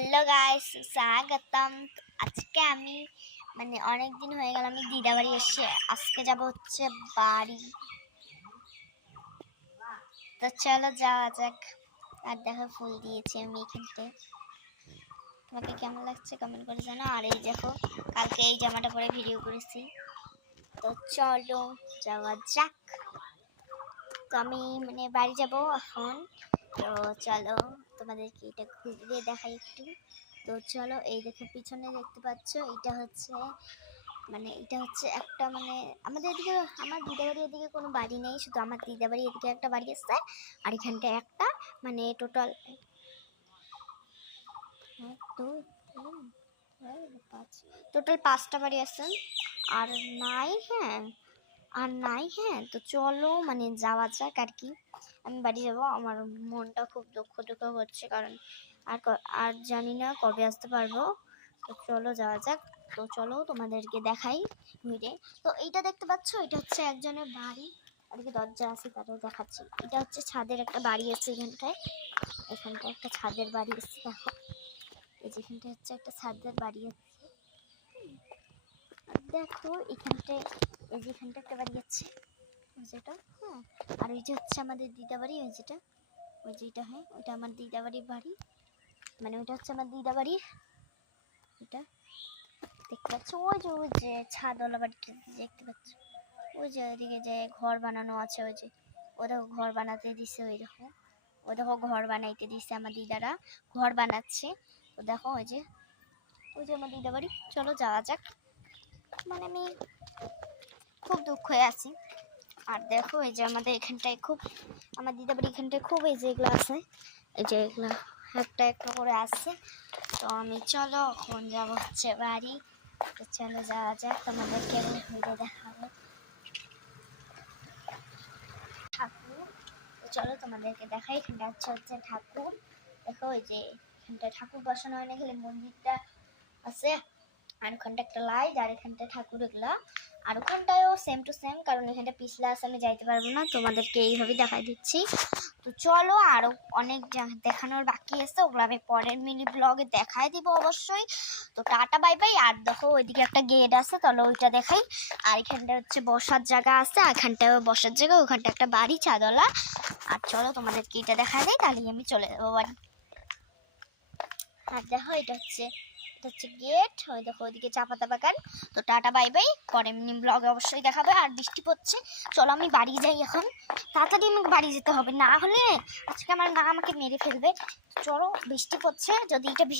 Hello guys, স্বাগতম। আজকে আমি অনেক দিন হয়ে গেল আমি দিদা বাড়ি এসে, আজকে যাব হচ্ছে বাড়ি। তো চলো যাওয়া যাক। আর দেখো ফুল দিয়েছি আমি এখানটায়। তোমাকে কেমন লাগছে কমেন্ট করে জানো। আর এই দেখো কালকে এই জামাটা পরে ভিডিও করেছি। তো চলো যাওয়া যাক। তো আমি বাড়ি যাব এখন। তো চলো তোমাদেরকে এটা ঘুরে দেখাই একটু। তো চলো, এই দেখো পিছনে দেখতে পাচ্ছ, এটা হচ্ছে একটা আমাদের এদিকে, আমার দিদা বাড়ি এদিকে কোনো বাড়ি নেই, শুধু আমার দিদা বাড়ি এদিকে একটা বাড়ি আছে। আর এখানটায় একটা টোটাল 5টা বাড়ি আছে। আর নাই, হ্যাঁ তো চলো যাওয়া যাক আর কি। আমি বাড়ি যাব, আমার মনটা খুব দুঃখ করছে, কারণ আর জানি না কবে আসতে পারবো। তো চলো যাওয়া যাক। তো চলো তোমাদেরকে দেখাই ঘুরে। তো এইটা দেখতে পাচ্ছ, এটা হচ্ছে একজনের বাড়ি। আর কি দরজা আছে, তারও দেখাচ্ছি। এটা হচ্ছে ছাদের একটা বাড়ি আছে এখানটায় একটা ছাদের বাড়ি আছে। দেখো এই যেখানটা হচ্ছে একটা ছাদের বাড়ি আছে। দেখো এখানটায়, এই যেখানটা একটা বাড়ি আছে যেটা, আর ওই যে হচ্ছে আমাদের দিদা বাড়ি, ওই যেটা, ওইটা আমার দিদা বাড়ির বাড়ি। ওইটা হচ্ছে আমার দিদা বাড়ির। এটা দেখতে পাচ্ছ, ওই যে ছাদওয়ালা বাড়িটা দেখতে পাচ্ছ, ওই যে ওইদিকে যে ঘর বানানো আছে, ওই যে ও দেখো ঘর বানাতে দিছে, ওই দেখো ঘর বানাইতে দিছে, আমার দিদারা ঘর বানাচ্ছে। তো দেখো ওই যে আমার দিদা বাড়ি। চলো যাওয়া যাক। আমি খুব দুঃখ হয়ে আছি। আর দেখো এই যে আমাদের এখানটায় আমার দিদা বাড়ি এখানটায় খুব এই যে এগুলো আছে, এই যে এগুলো একটা একটা করে আছে। তো আমি চলো এখন যাবো হচ্ছে বাড়ি। তো চলো যাওয়া যাক, তোমাদেরকে ঘুরে দেখাবো ঠাকুর। তো চলো তোমাদেরকে দেখাই। এখানটা হচ্ছে ঠাকুর। দেখো ওই যে এখানটা ঠাকুর বসানো হয় না, খেলে মন্দিরটা আছে। আর ওখানটা একটা লাইট, আর এখানটা ঠাকুর এগুলা। আর ওখানটায়ও সেম টু সেম, কারণ এখানটা পিছলা আছে, আমি যাইতে পারবো না, তোমাদেরকে এইভাবে দেখাই দিচ্ছি। তো চলো, আরও অনেক দেখানোর বাকি আছে, ওগুলো আমি পরের মিনি ব্লগে দেখাই দিব অবশ্যই। তো টাটা বাই বাই। আর দেখো ওইদিকে একটা গেট আছে, তাহলে ওইটা দেখাই। আর এখানটা হচ্ছে বসার জায়গা আছে, আর এখানটায় বসার জায়গা, ওখানটা একটা বাড়ি ছাদওয়ালা। আর চলো তোমাদেরকে এটা দেখাই দেয়, তাহলে আমি চলে যাবো বাড়ি। আর দেখো এটা হচ্ছে গেট। ওই দেখো ওইদিকে চা পাতা বাগান। তো টাটা বাই বাই, পরে মিনি ব্লগে অবশ্যই দেখাবে। আর বৃষ্টি পড়ছে, চলো আমি বাড়ি যাই এখন। তাড়াতাড়ি আমাকে বাড়ি যেতে হবে, না হলে আজকে আমার মা আমাকে মেরে ফেলবে। চলো, বৃষ্টি পড়ছে, যদি এটা